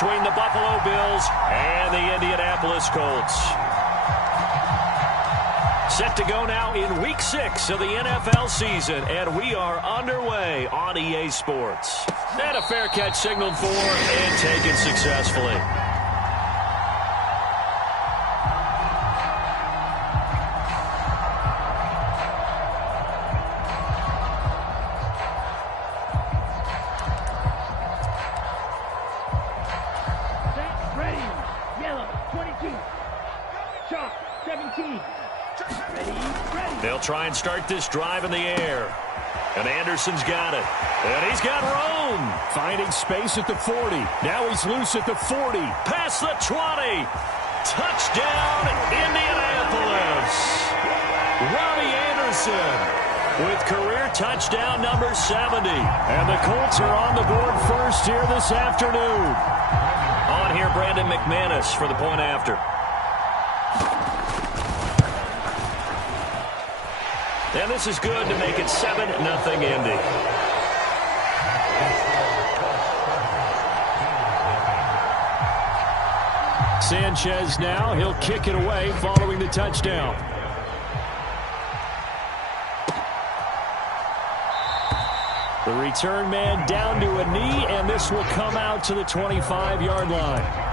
between the Buffalo Bills and the Indianapolis Colts. Set to go now in Week 6 of the NFL season, and we are underway on EA Sports. And a fair catch signaled for and taken successfully. They'll try and start this drive in the air. And Anderson's got it. And he's got room. Finding space at the 40. Now he's loose at the 40. Past the 20. Touchdown, Indianapolis. Robbie Anderson with career touchdown number 70. And the Colts are on the board first here this afternoon. On here, Brandon McManus for the point after. And this is good to make it 7-0 Indy. Sanchez now. He'll kick it away following the touchdown. The return man down to a knee, and this will come out to the 25-yard line.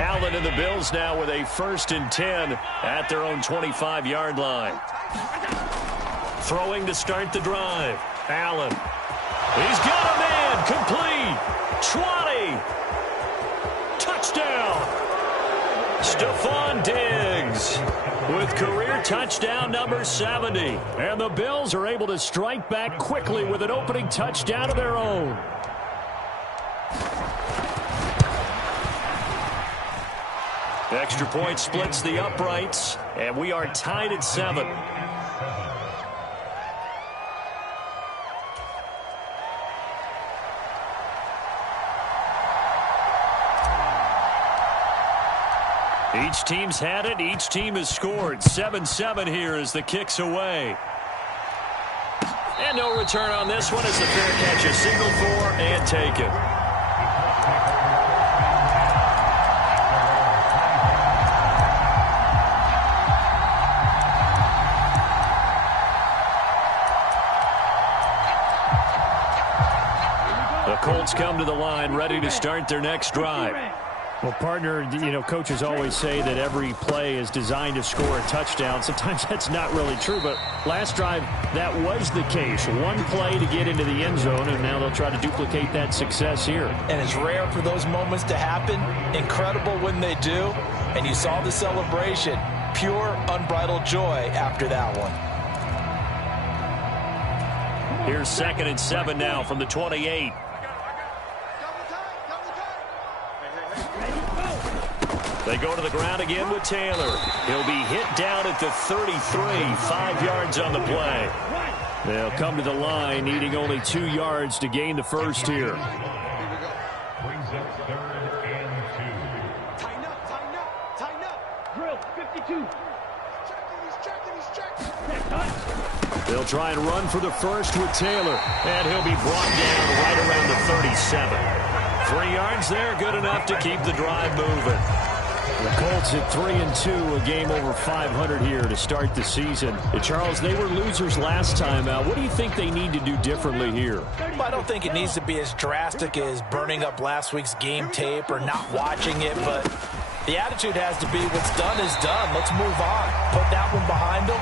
Allen and the Bills now with a 1st and 10 at their own 25-yard line. Throwing to start the drive. Allen. He's got a man. Complete. 20. Touchdown. Stephon Diggs with career touchdown number 70. And the Bills are able to strike back quickly with an opening touchdown of their own. Extra point splits the uprights, and we are tied at 7. Each team's had it. Each team has scored. 7-7 here as the kick's away. And no return on this one as the fair catch is signaled for and taken. The Colts come to the line ready to start their next drive. Well, partner, coaches always say that every play is designed to score a touchdown. Sometimes that's not really true, but last drive, that was the case. One play to get into the end zone, and now they'll try to duplicate that success here. And it's rare for those moments to happen. Incredible when they do. And you saw the celebration. Pure, unbridled joy after that one. Here's 2nd and 7 now from the 28. They go to the ground again with Taylor. He'll be hit down at the 33, 5 yards on the play. They'll come to the line, needing only 2 yards to gain the first here. Brings up 3rd and 2. Tighten up. Drill, 52. He's checking. They'll try and run for the first with Taylor. And he'll be brought down right around the 37. 3 yards there, good enough to keep the drive moving. The Colts at 3-2, a game over 500 here to start the season. Charles, they were losers last time out. What do you think they need to do differently here? Well, I don't think it needs to be as drastic as burning up last week's game tape or not watching it, but the attitude has to be what's done is done. Let's move on. Put that one behind them,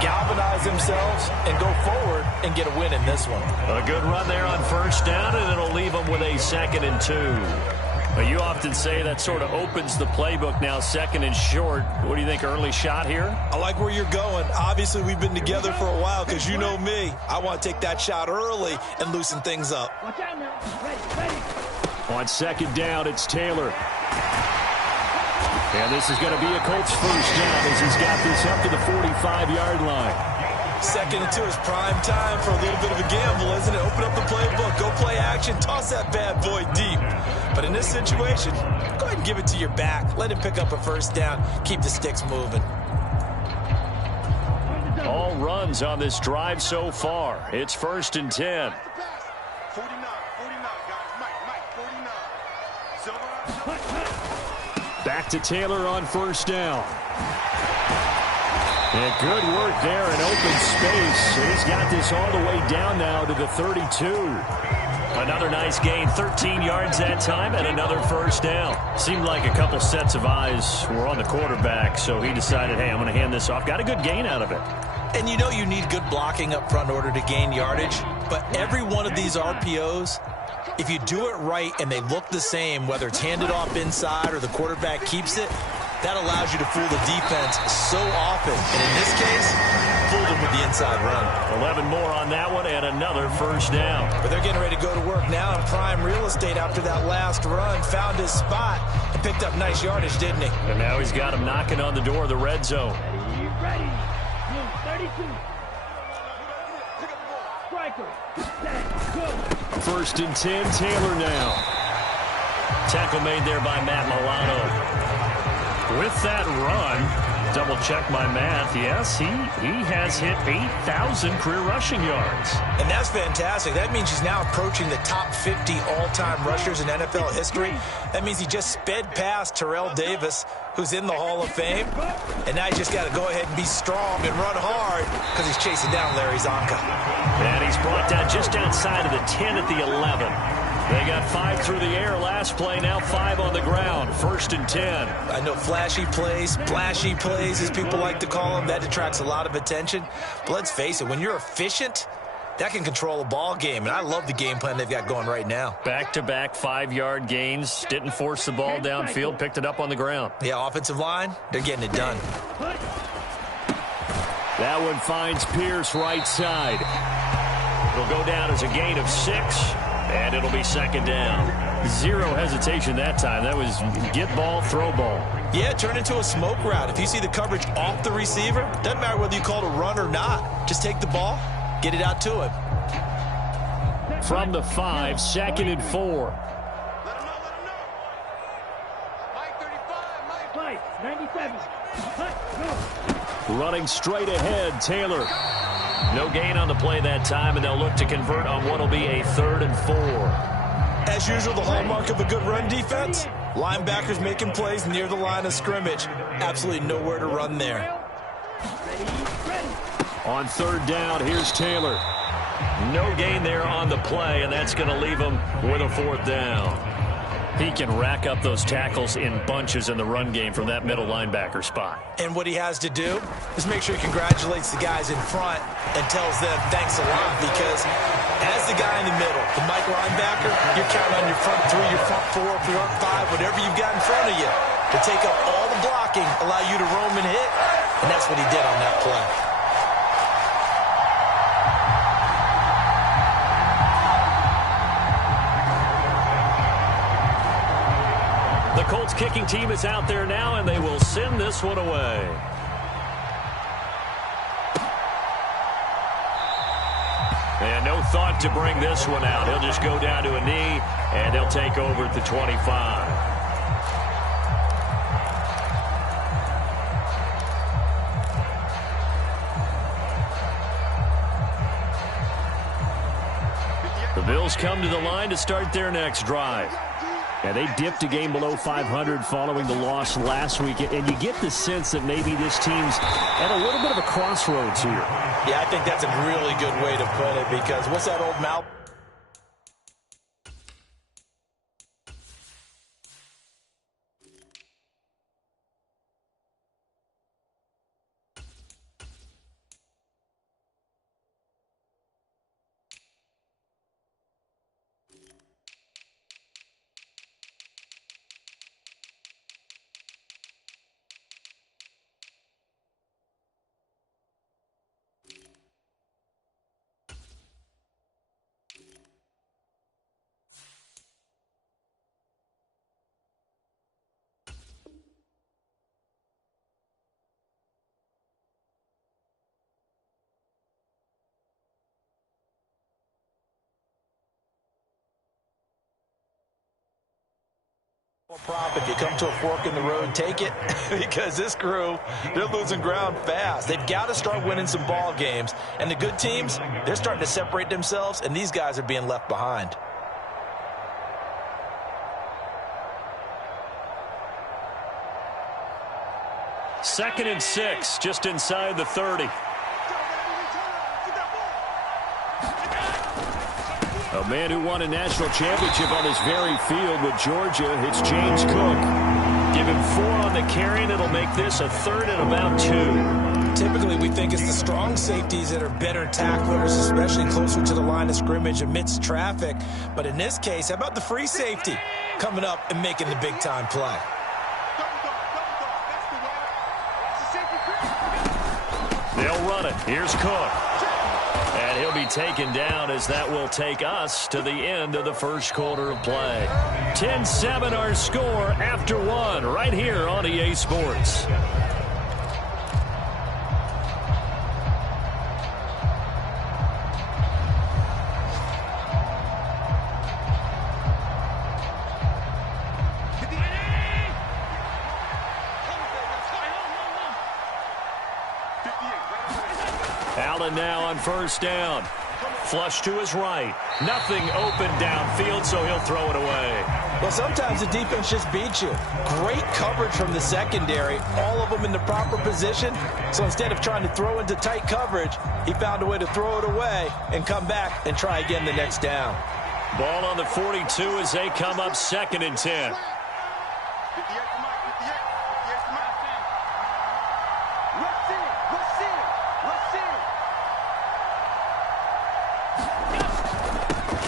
galvanize themselves, and go forward and get a win in this one. A good run there on 1st down, and it'll leave them with a 2nd and 2. But you often say that sort of opens the playbook now, 2nd and short. What do you think, early shot here? I like where you're going. Obviously, we've been together for a while because you know me. I want to take that shot early and loosen things up. Watch out now. Ready. On 2nd down, it's Taylor. And this is going to be a Colts 1st down as he's got this up to the 45-yard line. 2nd and 2 is prime time for a little bit of a gamble, isn't it? Open up the playbook, go play action, toss that bad boy deep. But in this situation, go ahead and give it to your back. Let him pick up a first down. Keep the sticks moving. All runs on this drive so far. It's 1st and 10. 49, guys. Mike, 49. Back to Taylor on 1st down. And good work there in open space. And he's got this all the way down now to the 32. Another nice gain, 13 yards that time, and another first down. Seemed like a couple sets of eyes were on the quarterback, so he decided, hey, I'm going to hand this off. Got a good gain out of it. And you know you need good blocking up front in order to gain yardage. But every one of these RPOs, if you do it right and they look the same, whether it's handed off inside or the quarterback keeps it, that allows you to fool the defense so often. And in this case, fooled them with the inside run. 11 more on that one and another first down. But they're getting ready to go to work now in prime real estate after that last run. Found his spot and picked up nice yardage, didn't he? And now he's got him knocking on the door of the red zone. Ready. 32. Striker. Set. Go. 1st and 10, Taylor now. Tackle made there by Matt Milano. With that run, double check my math, yes, he has hit 8,000 career rushing yards. And that's fantastic. That means he's now approaching the top 50 all-time rushers in NFL history. That means he just sped past Terrell Davis, who's in the Hall of Fame. And now he's just got to go ahead and be strong and run hard because he's chasing down Larry Zonka. And he's brought down just outside of the 10 at the 11. They got 5 through the air last play, now 5 on the ground. 1st and 10. I know flashy plays, splashy plays, as people like to call them, that attracts a lot of attention. But let's face it, when you're efficient, that can control a ball game. And I love the game plan they've got going right now. Back-to-back 5-yard gains. Didn't force the ball downfield, picked it up on the ground. Yeah, offensive line, they're getting it done. That one finds Pierce right side. It'll go down as a gain of 6. And it'll be 2nd down. Zero hesitation that time. That was get ball, throw ball. Yeah, turn into a smoke route. If you see the coverage off the receiver, doesn't matter whether you call it a run or not. Just take the ball, get it out to him. From the 5, 2nd and 4. Let him know. Mike 35, Mike 97. Cut, go. Running straight ahead, Taylor. No gain on the play that time, and they'll look to convert on what will be a 3rd and 4. As usual, the hallmark of a good run defense, linebackers making plays near the line of scrimmage. Absolutely nowhere to run there. On 3rd down, here's Taylor. No gain there on the play, and that's going to leave him with a 4th down. He can rack up those tackles in bunches in the run game from that middle linebacker spot. And what he has to do is make sure he congratulates the guys in front and tells them thanks a lot, because as the guy in the middle, the Mike linebacker, you're counting on your front 3, your front 4, front 5, whatever you've got in front of you to take up all the blocking, allow you to roam and hit, and that's what he did on that play. The Colts kicking team is out there now, and they will send this one away. And no thought to bring this one out. He'll just go down to a knee, and they'll take over at the 25. The Bills come to the line to start their next drive. Yeah, they dipped a game below 500 following the loss last week, and you get the sense that maybe this team's at a little bit of a crossroads here. Yeah, I think that's a really good way to put it, because what's that old mouth? Prop, if you come to a fork in the road, take it, because this crew, they're losing ground fast. They've got to start winning some ball games, and the good teams, they're starting to separate themselves, and these guys are being left behind. Second and 6, just inside the 30. A man who won a national championship on this very field with Georgia, it's James Cook. Give him 4 on the carry, and it'll make this a 3rd and about 2. Typically, we think it's the strong safeties that are better tacklers, especially closer to the line of scrimmage amidst traffic. But in this case, how about the free safety coming up and making the big-time play? They'll run it. Here's Cook. And he'll be taken down as that will take us to the end of the first quarter of play. 10-7 our score after 1 right here on EA Sports. Allen now on first down. Flush to his right. Nothing open downfield, so he'll throw it away. Well, sometimes the defense just beats you. Great coverage from the secondary, all of them in the proper position. So instead of trying to throw into tight coverage, he found a way to throw it away and come back and try again the next down. Ball on the 42 as they come up 2nd and 10.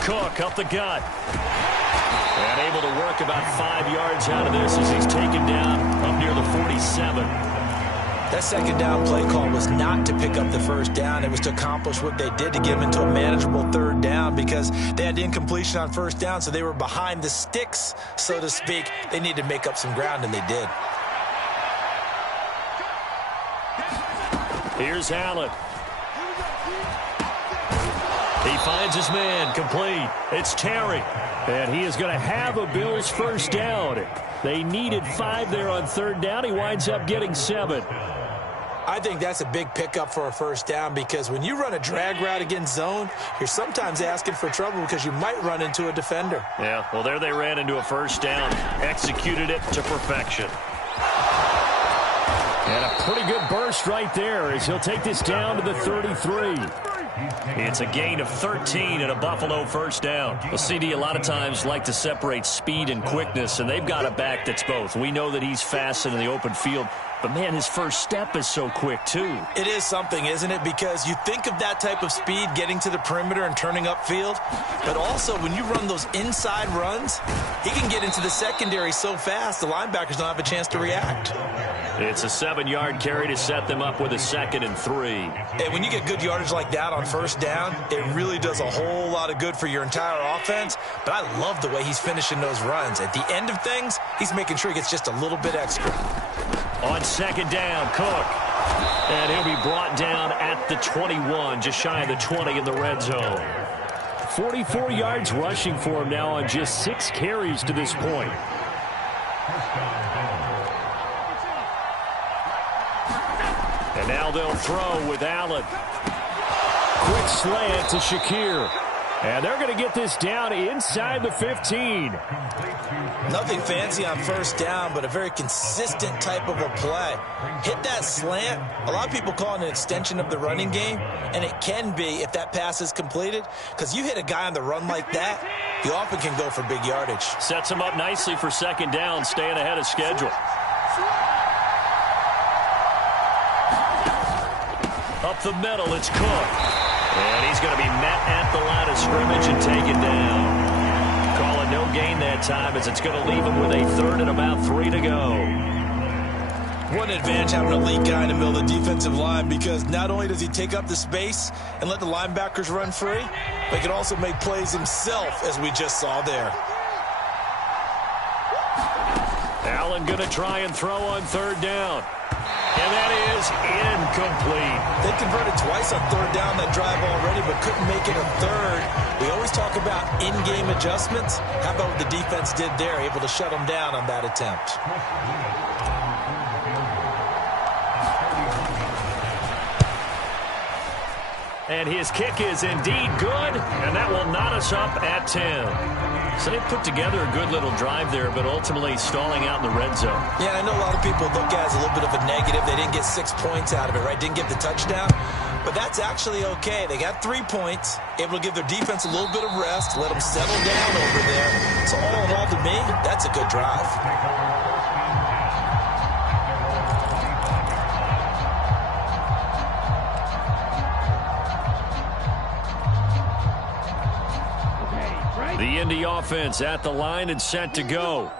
Cook up the gut. And able to work about 5 yards out of this as he's taken down up near the 47. That second down play call was not to pick up the first down. It was to accomplish what they did to get them into a manageable 3rd down because they had incompletion on first down, so they were behind the sticks, so to speak. They needed to make up some ground, and they did. Here's Allen. He finds his man, complete. It's Terry. And he is going to have a Bills first down. They needed 5 there on 3rd down. He winds up getting 7. I think that's a big pickup for a first down because when you run a drag route against zone, you're sometimes asking for trouble because you might run into a defender. Yeah, well, there they ran into a first down. Executed it to perfection. And a pretty good burst right there as he'll take this down to the 33. It's a gain of 13 and a Buffalo first down. Well, CD a lot of times like to separate speed and quickness, and they've got a back that's both. We know that he's fast in the open field, but, man, his first step is so quick, too. It is something, isn't it? Because you think of that type of speed getting to the perimeter and turning upfield, but also when you run those inside runs, he can get into the secondary so fast the linebackers don't have a chance to react. It's a 7-yard carry to set them up with a 2nd and 3. And when you get good yardage like that on first down, it really does a whole lot of good for your entire offense. But I love the way he's finishing those runs. At the end of things, he's making sure he gets just a little bit extra. On 2nd down, Cook. And he'll be brought down at the 21, just shy of the 20 in the red zone. 44 yards rushing for him now on just 6 carries to this point. And now they'll throw with Allen. Quick slant to Shakir. And they're going to get this down inside the 15. Nothing fancy on first down, but a very consistent type of a play. Hit that slant. A lot of people call it an extension of the running game, and it can be if that pass is completed, because you hit a guy on the run like that, he often can go for big yardage. Sets him up nicely for 2nd down, staying ahead of schedule. Up the middle, it's Cook. And he's going to be met at the line of scrimmage and taken down. Calling no gain that time as it's going to leave him with a 3rd and about 3 to go. What an advantage having an elite guy in the middle of the defensive line, because not only does he take up the space and let the linebackers run free, but he can also make plays himself, as we just saw there. Allen going to try and throw on 3rd down. And that is incomplete. They converted twice on third down that drive already, but couldn't make it a third. We always talk about in-game adjustments. How about what the defense did there, able to shut them down on that attempt? And his kick is indeed good, and that will knot us up at 10. So they put together a good little drive there, but ultimately stalling out in the red zone. Yeah, I know a lot of people look at it as a little bit of a negative. They didn't get 6 points out of it, right? Didn't get the touchdown. But that's actually okay. They got 3 points, able to give their defense a little bit of rest, let them settle down over there. So all in all, to me, that's a good drive. The Indy offense at the line and set to go.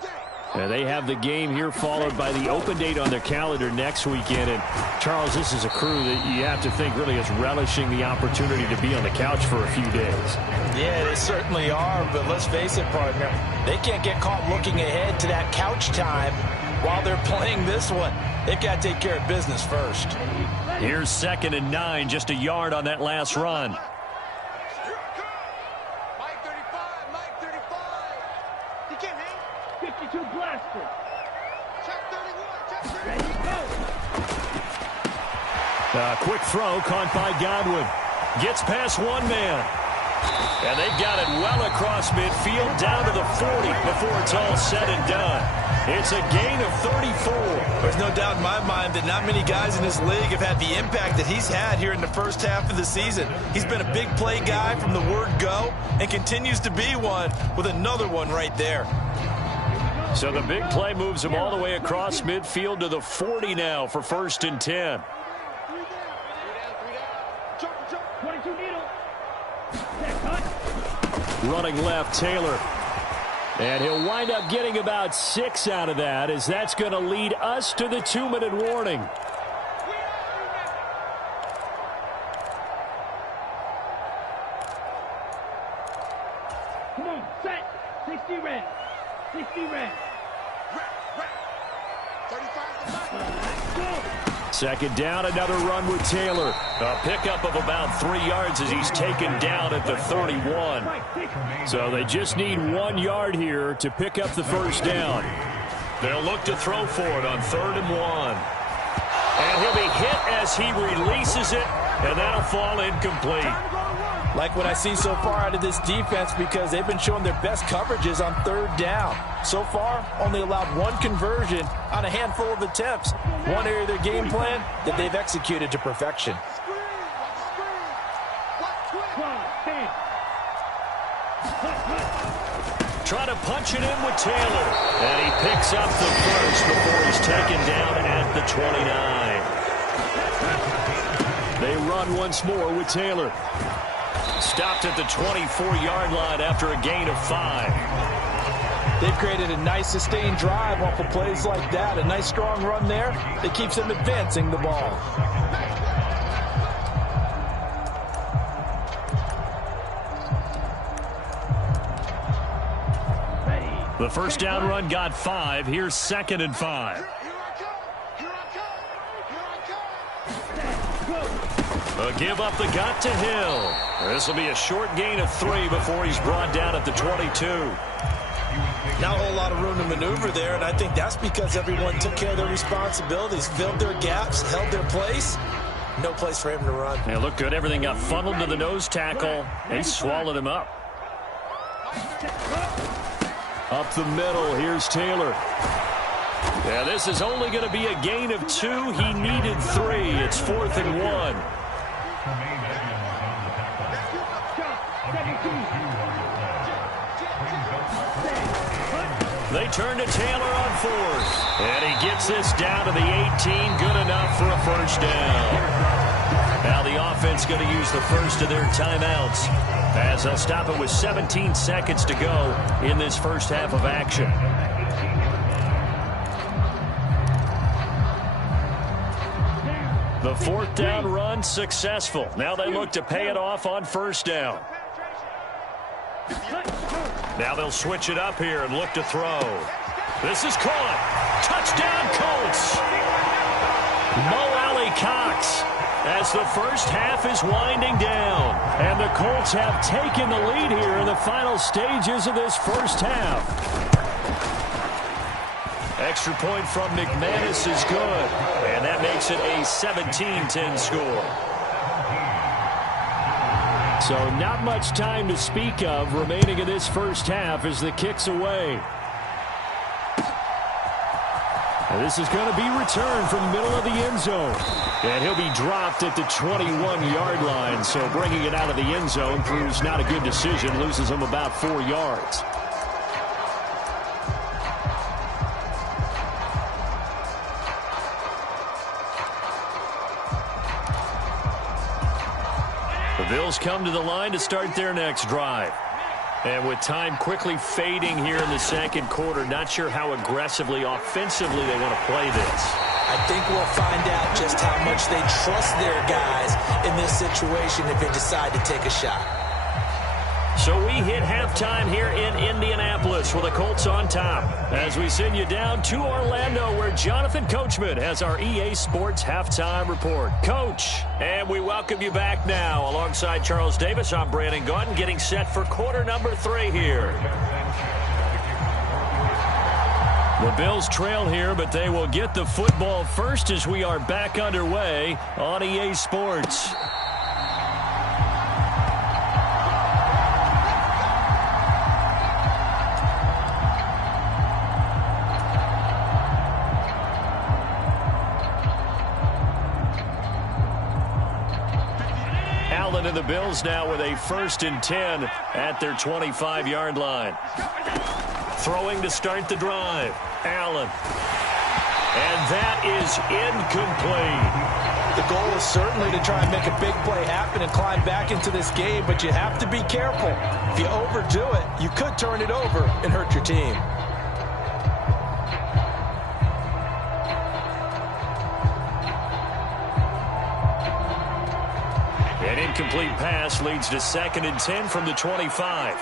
And they have the game here followed by the open date on their calendar next weekend. And, Charles, this is a crew that you have to think really is relishing the opportunity to be on the couch for a few days. Yeah, they certainly are, but let's face it, partner. They can't get caught looking ahead to that couch time while they're playing this one. They've got to take care of business first. Here's 2nd and 9, just a yard on that last run. 52 blaster. Check 31. Ready, go. Quick throw caught by Godwin. Gets past one man. And they've got it well across midfield down to the 40 before it's all said and done. It's a gain of 34. There's no doubt in my mind that not many guys in this league have had the impact that he's had here in the first half of the season. He's been a big play guy from the word go and continues to be one with another one right there. So the big play moves him all the way across midfield to the 40 now for 1st and 10. 22 needle. Running left, Taylor. And he'll wind up getting about 6 out of that, as that's going to lead us to the 2-minute warning. Come on, set. 60 red. 60 red. 35 to go. 2nd down, another run with Taylor. A pickup of about 3 yards as he's taken down at the 31. So they just need 1 yard here to pick up the 1st down. They'll look to throw for it on 3rd and 1. And he'll be hit as he releases it, and that'll fall incomplete. Like what I see so far out of this defense, because they've been showing their best coverages on 3rd down. So far, only allowed 1 conversion on a handful of attempts. One area of their game plan that they've executed to perfection. Try to punch it in with Taylor. And he picks up the first before he's taken down at the 29. They run once more with Taylor. Stopped at the 24-yard line after a gain of 5. They've created a nice sustained drive off of plays like that. A nice strong run there that keeps them advancing the ball. The 1st down run got 5. Here's 2nd and 5. A give up the gut to Hill. This will be a short gain of 3 before he's brought down at the 22. Not a whole lot of room to maneuver there, and I think that's because everyone took care of their responsibilities, filled their gaps, held their place. No place for him to run. Yeah, looked good. Everything got funneled to the nose tackle. They swallowed him up. Up the middle, here's Taylor. Yeah, this is only going to be a gain of 2. He needed 3. It's 4th and 1. They turn to Taylor on 4th. And he gets this down to the 18. Good enough for a 1st down. Now the offense going to use the first of their timeouts, as they'll stop it with 17 seconds to go in this first half of action. The 4th down run successful. Now they look to pay it off on 1st down. Now they'll switch it up here and look to throw. This is caught. Touchdown, Colts. as the first half is winding down. And the Colts have taken the lead here in the final stages of this first half. Extra point from McManus is good, and that makes it a 17-10 score. So not much time to speak of remaining in this first half as the kick's away. And this is going to be returned from the middle of the end zone. And he'll be dropped at the 21-yard line. So bringing it out of the end zone proves not a good decision. Loses him about 4 yards. The Bills come to the line to start their next drive. And with time quickly fading here in the second quarter, not sure how aggressively, offensively they want to play this. I think we'll find out just how much they trust their guys in this situation if they decide to take a shot. So we hit halftime here in Indianapolis with the Colts on top as we send you down to Orlando where Jonathan Coachman has our EA Sports Halftime Report. Coach, and we welcome you back now. Alongside Charles Davis, I'm Brandon Gaudin getting set for quarter number 3 here. The Bills trail here, but they will get the football first as we are back underway on EA Sports. And the Bills now with a 1st and 10 at their 25-yard line. Throwing to start the drive. Allen. And that is incomplete. The goal is certainly to try and make a big play happen and climb back into this game, but you have to be careful. If you overdo it, you could turn it over and hurt your team. An incomplete pass leads to 2nd and 10 from the 25.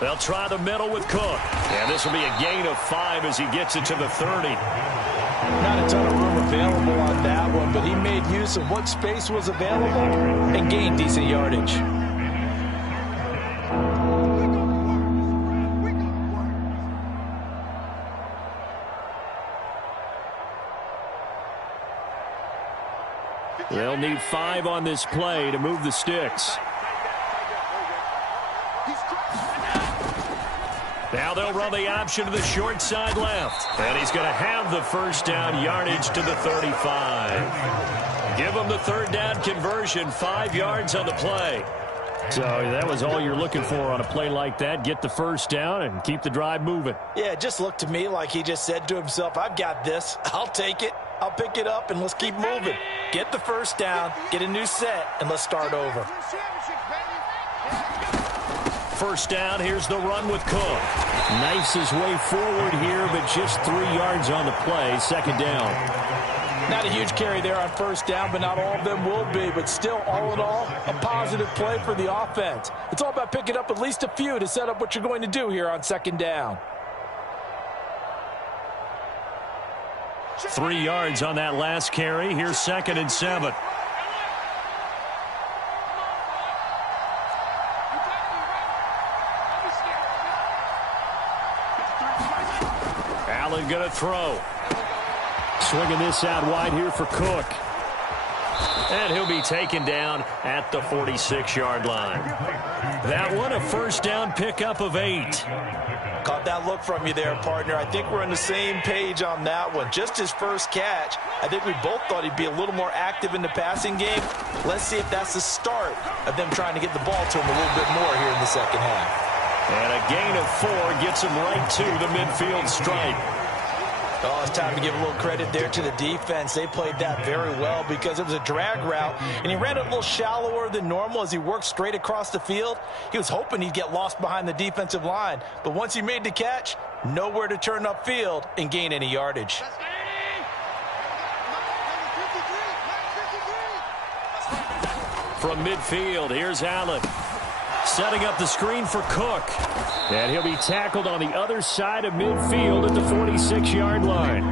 They'll try the middle with Cook. And this will be a gain of 5 as he gets it to the 30. Not a ton of room available on that one, but he made use of what space was available and gained decent yardage. They'll need 5 on this play to move the sticks. Now they'll run the option to the short side left. And he's going to have the first down yardage to the 35. Give him the 3rd down conversion, 5 yards on the play. So that was all you're looking for on a play like that. Get the first down and keep the drive moving. Yeah, it just looked to me like he just said to himself, I've got this. I'll take it. I'll pick it up, and let's keep moving. Get the first down, get a new set, and let's start over. First down, here's the run with Cook. Knifes his way forward here, but just 3 yards on the play. 2nd down. Not a huge carry there on first down, but not all of them will be. But still, all in all, a positive play for the offense. It's all about picking up at least a few to set up what you're going to do here on 2nd down. 3 yards on that last carry. Here's 2nd and 7. Allen going to throw. Swinging this out wide here for Cook. And he'll be taken down at the 46-yard line. That one, a first down pickup of 8. Caught that look from you there, partner. I think we're on the same page on that one. Just his first catch. I think we both thought he'd be a little more active in the passing game. Let's see if that's the start of them trying to get the ball to him a little bit more here in the second half. And a gain of 4 gets him right to the midfield stripe. Oh, it's time to give a little credit there to the defense. They played that very well because it was a drag route, and he ran it a little shallower than normal as he worked straight across the field. He was hoping he'd get lost behind the defensive line, but once he made the catch, nowhere to turn upfield and gain any yardage. From midfield, here's Allen. Setting up the screen for Cook. And he'll be tackled on the other side of midfield at the 46-yard line.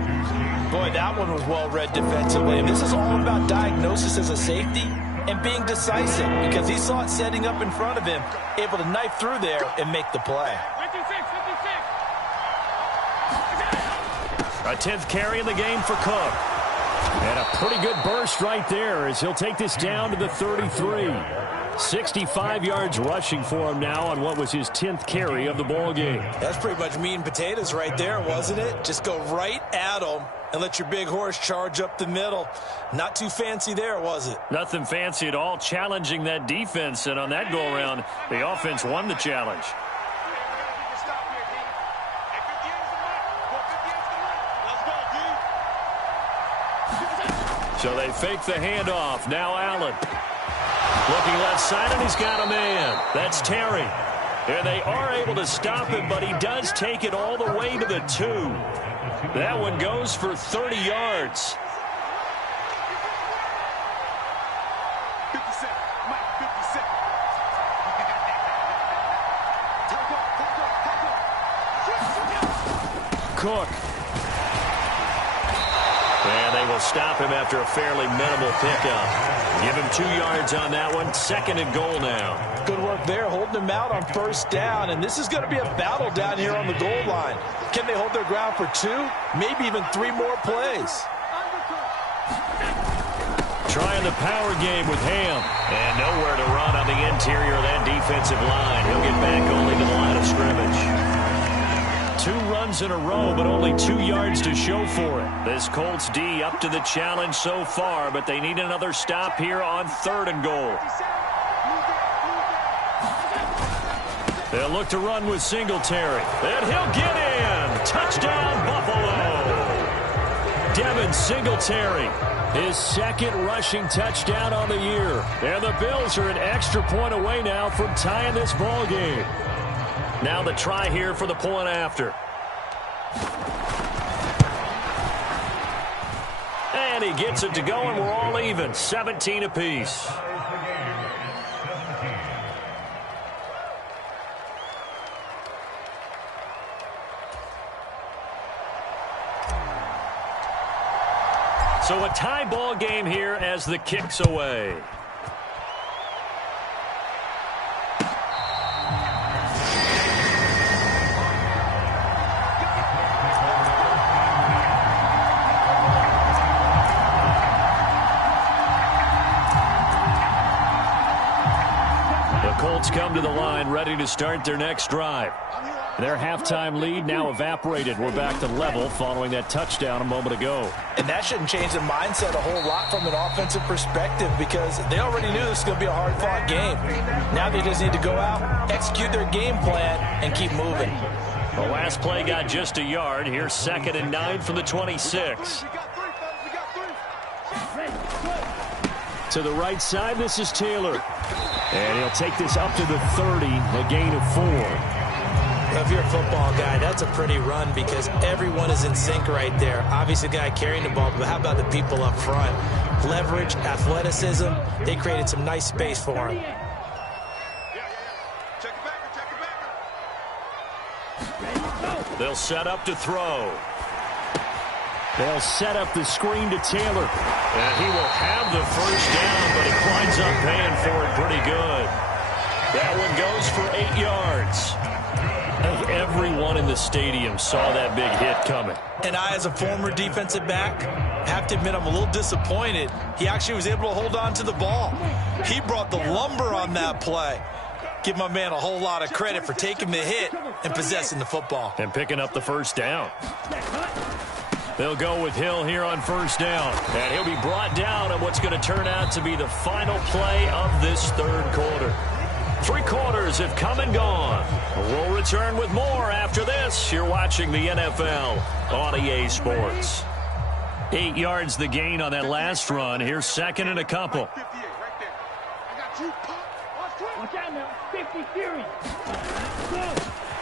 Boy, that one was well read defensively. And this is all about diagnosis as a safety and being decisive, because he saw it setting up in front of him, able to knife through there and make the play. 56. A 10th carry in the game for Cook. And a pretty good burst right there as he'll take this down to the 33. 65 yards rushing for him now on what was his 10th carry of the ball game. That's pretty much meat and potatoes right there, wasn't it? Just go right at him and let your big horse charge up the middle. Not too fancy there, was it? Nothing fancy at all, challenging that defense. And on that go-around, the offense won the challenge. So they fake the handoff. Now Allen. Looking left side, and he's got a man. That's Terry. And they are able to stop him, but he does take it all the way to the 2. That one goes for 30 yards. 57. Mike, 57. Cook. And they will stop him after a fairly minimal pickup. Give him 2 yards on that one. 2nd and goal now. Good work there, holding him out on first down. And this is going to be a battle down here on the goal line. Can they hold their ground for 2, maybe even 3 more plays? Trying the power game with Ham. And nowhere to run on the interior of that defensive line. He'll get back only to the line of scrimmage. 2 runs in a row, but only 2 yards to show for it. This Colts D up to the challenge so far, but they need another stop here on 3rd and goal. They'll look to run with Singletary. And he'll get in. Touchdown, Buffalo. Devin Singletary, his 2nd rushing touchdown on the year. And the Bills are an extra point away now from tying this ball game. Now the try here for the point after. And he gets it to go, and we're all even. 17 apiece. So a tie ball game here as the kick's away. Colts come to the line ready to start their next drive. Their halftime lead now evaporated. We're back to level following that touchdown a moment ago. And that shouldn't change the mindset a whole lot from an offensive perspective, because they already knew this was going to be a hard-fought game. Now they just need to go out, execute their game plan, and keep moving. The last play got just a yard. Here's 2nd and 9 from the 26. To the right side, this is Taylor. And he'll take this up to the 30, a gain of 4. If you're a football guy, that's a pretty run because everyone is in sync right there. Obviously, the guy carrying the ball, but how about the people up front? Leverage, athleticism, they created some nice space for him. They'll set up to throw. They'll set up the screen to Taylor. And he will have the first down, but he winds up paying for it pretty good. That one goes for 8 yards. I think everyone in the stadium saw that big hit coming. And I, as a former defensive back, have to admit I'm a little disappointed. He actually was able to hold on to the ball. He brought the lumber on that play. Give my man a whole lot of credit for taking the hit and possessing the football. And picking up the first down. They'll go with Hill here on first down. And he'll be brought down on what's going to turn out to be the final play of this 3rd quarter. 3 quarters have come and gone. We'll return with more after this. You're watching the NFL on EA Sports. 8 yards the gain on that last run. Here's 2nd and a couple. Watch out now. 50 series.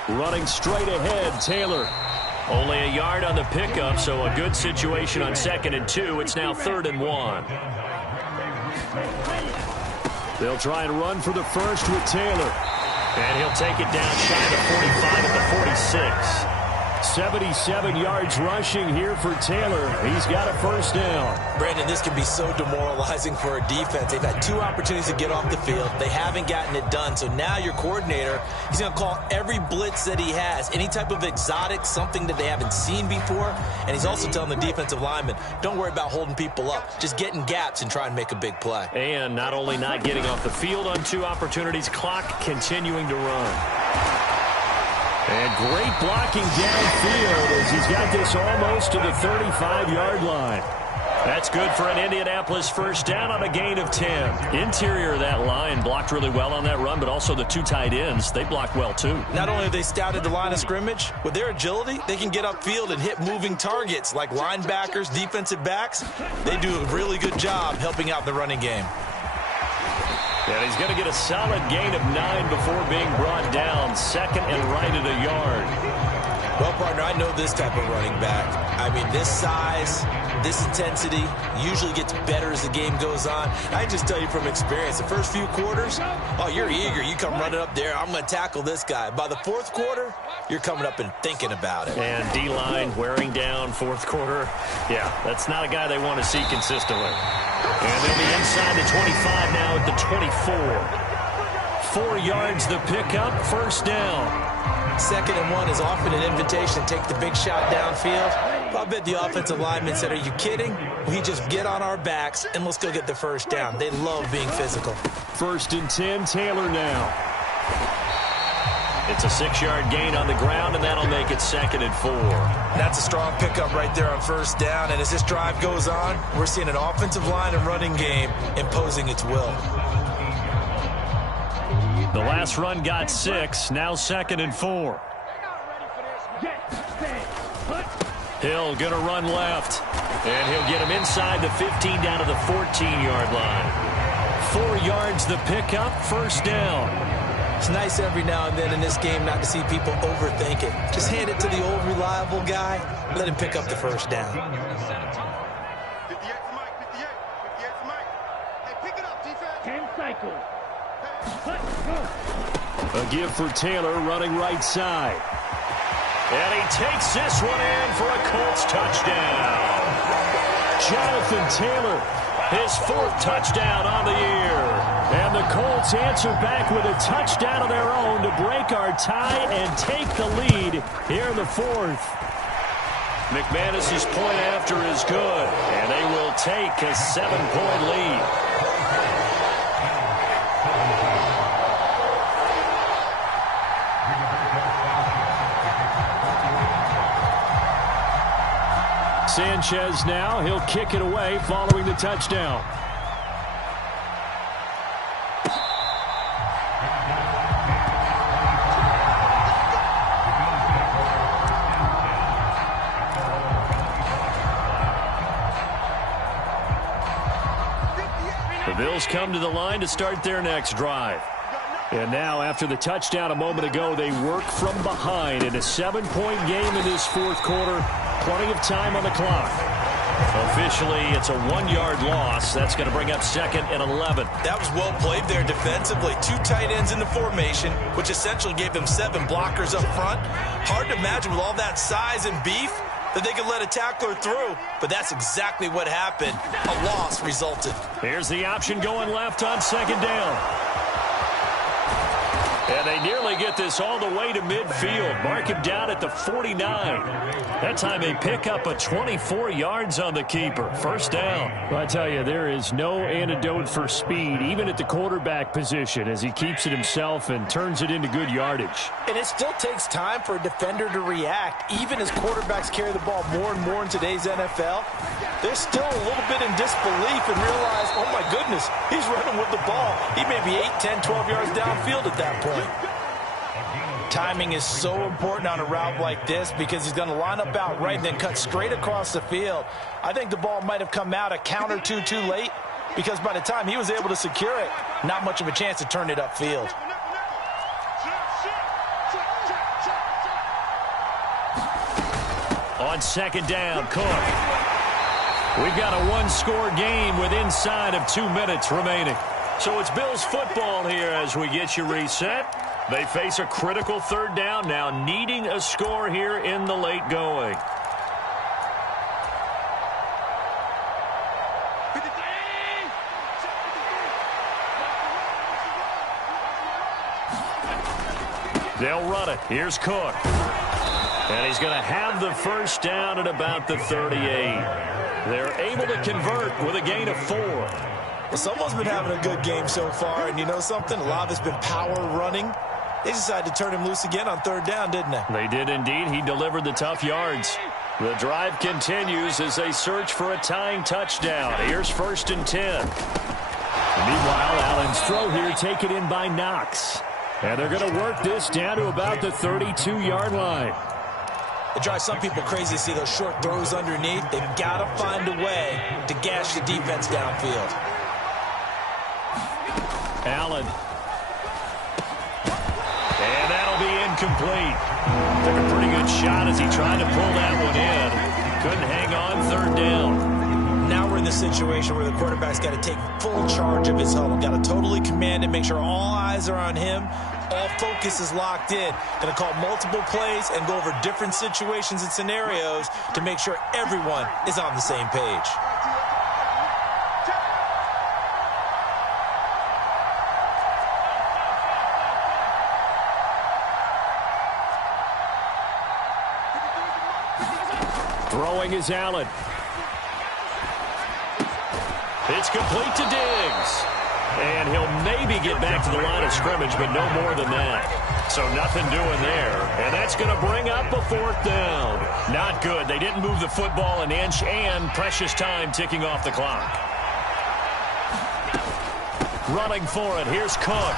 Running straight ahead, Taylor. Only a yard on the pickup, so a good situation on 2nd and 2. It's now 3rd and 1. They'll try and run for the first with Taylor. And he'll take it down shy of the 45 at the 46. 77 yards rushing here for Taylor. He's got a first down. Brandon, this can be so demoralizing for a defense. They've had 2 opportunities to get off the field. They haven't gotten it done. So now your coordinator, he's going to call every blitz that he has, any type of exotic, something that they haven't seen before. And he's also telling the defensive lineman, don't worry about holding people up. Just get in gaps and try and make a big play. And not only not getting off the field on 2 opportunities, clock continuing to run. And great blocking downfield as he's got this almost to the 35-yard line. That's good for an Indianapolis first down on a gain of 10. Interior of that line blocked really well on that run, but also the 2 tight ends, they blocked well too. Not only have they scouted the line of scrimmage, with their agility, they can get upfield and hit moving targets like linebackers, defensive backs. They do a really good job helping out the running game. And he's going to get a solid gain of 9 before being brought down. Second and right at a yard. Well, partner, I know this type of running back. I mean, this size, this intensity usually gets better as the game goes on. I just tell you from experience, the first few quarters, oh, you're eager. You come running up there, I'm going to tackle this guy. By the 4th quarter, you're coming up and thinking about it. And D-line wearing down 4th quarter. Yeah, that's not a guy they want to see consistently. And they'll be inside the 25 now at the 24. 4 yards the pickup, first down. 2nd and 1 is often an invitation to take the big shot downfield. I bet the offensive lineman said, are you kidding? We just get on our backs and let's go get the first down. They love being physical. 1st and 10, Taylor now. It's a 6-yard gain on the ground, and that'll make it 2nd and 4. That's a strong pickup right there on first down. And as this drive goes on, we're seeing an offensive line and running game imposing its will. The last run got 6, now 2nd and 4. Hill going to run left, and he'll get him inside the 15 down to the 14-yard line. 4 yards the pickup, first down. It's nice every now and then in this game not to see people overthink it. Just hand it to the old reliable guy, let him pick up the first down. 58 Mike, 58 Mike. Hey, pick it up, defense. 10 cycles. A give for Taylor running right side. And he takes this one in for a Colts touchdown. Jonathan Taylor, his 4th touchdown on the year. And the Colts answer back with a touchdown of their own to break our tie and take the lead here in the 4th. McManus's point after is good, and they will take a 7-point lead. Sanchez now, he'll kick it away following the touchdown. The Bills come to the line to start their next drive. And now, after the touchdown a moment ago, they work from behind in a 7-point game in this 4th quarter. Plenty of time on the clock. Officially, it's a 1-yard loss. That's going to bring up 2nd and 11. That was well played there defensively. 2 tight ends in the formation, which essentially gave them 7 blockers up front. Hard to imagine with all that size and beef that they could let a tackler through, but that's exactly what happened. A loss resulted. Here's the option going left on 2nd down. And they nearly get this all the way to midfield. Mark him down at the 49. That time they pick up a 24 yards on the keeper. First down. Well, I tell you, there is no antidote for speed, even at the quarterback position, as he keeps it himself and turns it into good yardage. And it still takes time for a defender to react. Even as quarterbacks carry the ball more and more in today's NFL, they're still a little bit in disbelief and realize, oh my goodness, he's running with the ball. He may be 8, 10, 12 yards downfield at that point. Timing is so important on a route like this because he's going to line up out right and then cut straight across the field. I think the ball might have come out a count or two too late because by the time he was able to secure it, not much of a chance to turn it upfield. On 2nd down, Cook. We've got a 1-score game with inside of 2 minutes remaining. So it's Bills football here as we get you reset. They face a critical third down now, needing a score here in the late going. They'll run it. Here's Cook. And he's going to have the first down at about the 38. They're able to convert with a gain of 4. Well, someone's been having a good game so far, and you know something? A lot of it's been power running. They decided to turn him loose again on third down, didn't they? They did indeed. He delivered the tough yards. The drive continues as they search for a tying touchdown. Here's 1st and 10. Meanwhile, Allen's throw here taken in by Knox. And they're going to work this down to about the 32-yard line. It drives some people crazy to see those short throws underneath. They've got to find a way to gash the defense downfield. Allen. And that'll be incomplete. Took a pretty good shot as he tried to pull that one in. Couldn't hang on third down. Now we're in the situation where the quarterback's got to take full charge of his huddle. Got to totally command it, make sure all eyes are on him. All focus is locked in. Going to call multiple plays and go over different situations and scenarios to make sure everyone is on the same page. Throwing is Allen. It's complete to Diggs. And he'll maybe get back to the line of scrimmage, but no more than that. So nothing doing there. And that's going to bring up a 4th down. Not good. They didn't move the football an inch, and precious time ticking off the clock. Running for it. Here's Cook.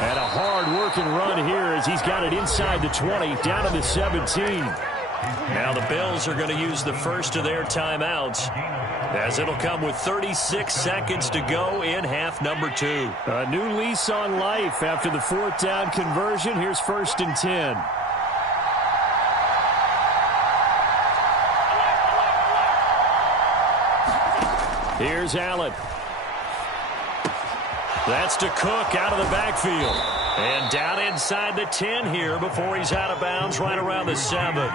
And a hard-working run here as he's got it inside the 20, down to the 17. Now the Bills are going to use the first of their timeouts, as it'll come with 36 seconds to go in half number 2. A new lease on life after the 4th down conversion. Here's 1st and 10. Here's Allen. That's to Cook out of the backfield. And down inside the 10 here before he's out of bounds right around the 7.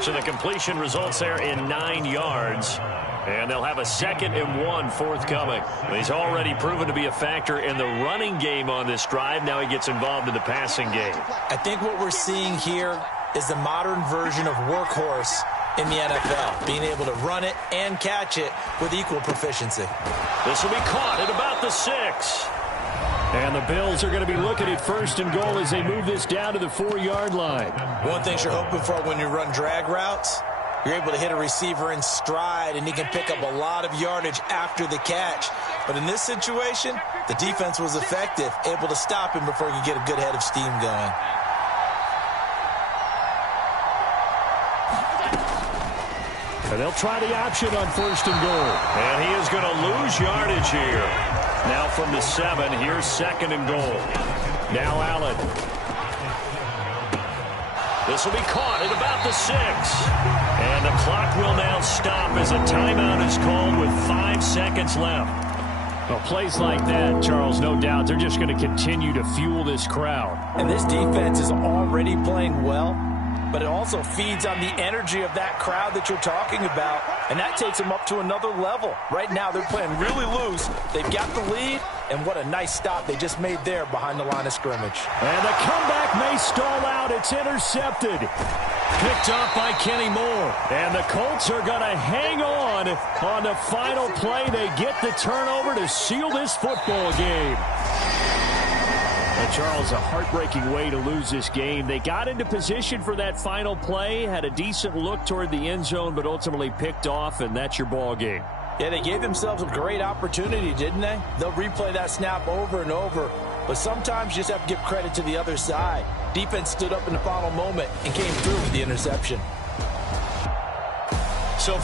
So the completion results there in 9 yards. And they'll have a 2nd and 1 forthcoming. He's already proven to be a factor in the running game on this drive. Now he gets involved in the passing game. I think what we're seeing here is the modern version of workhorse in the NFL, being able to run it and catch it with equal proficiency. This will be caught at about the 6. And the Bills are going to be looking at 1st and goal as they move this down to the 4-yard line. One thing you're hoping for when you run drag routes, you're able to hit a receiver in stride, and he can pick up a lot of yardage after the catch. But in this situation, the defense was effective, able to stop him before he could get a good head of steam going. And they'll try the option on 1st and goal. And he is going to lose yardage here. Now from the 7, here's 2nd and goal. Now Allen. This will be caught at about the 6. And the clock will now stop as a timeout is called with 5 seconds left. Well, plays like that, Charles, no doubt, they're just going to continue to fuel this crowd. And this defense is already playing well, but it also feeds on the energy of that crowd that you're talking about, and that takes them up to another level. Right now, they're playing really loose. They've got the lead, and what a nice stop they just made there behind the line of scrimmage. And the comeback may stall out. It's intercepted. Picked off by Kenny Moore. And the Colts are going to hang on the final play. They get the turnover to seal this football game. Charles, a heartbreaking way to lose this game. They got into position for that final play, had a decent look toward the end zone, but ultimately picked off, and that's your ball game. Yeah, they gave themselves a great opportunity, didn't they? They'll replay that snap over and over, but sometimes you just have to give credit to the other side. Defense stood up in the final moment and came through with the interception. So for